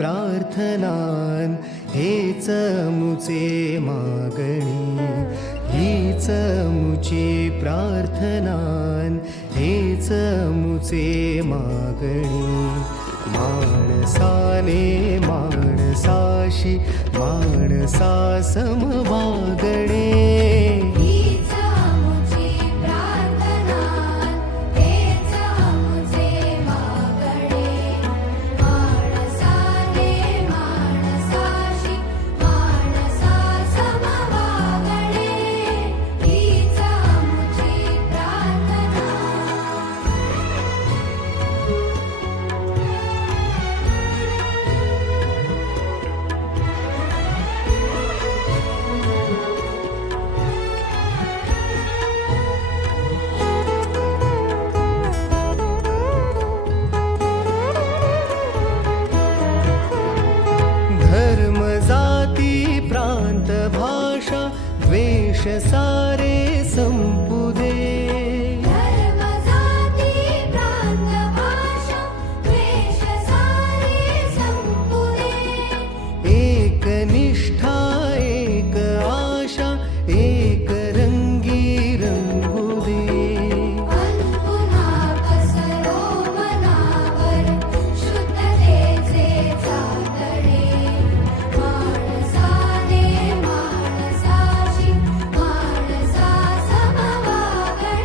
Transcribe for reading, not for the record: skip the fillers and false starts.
प्रार्थनान हेच मुचे मागणी, हीच मुची प्रार्थनान हेच मुचे मागणी. माणसाने माणसाशी माणसा समवागणे, हीच मुची प्रार्थना हेच मुचे मागणे. माणसाने माणसाशी माणसा समवागणे, हीच मुची प्रार्थना. धर्म जाती प्रांत भाषा द्वेष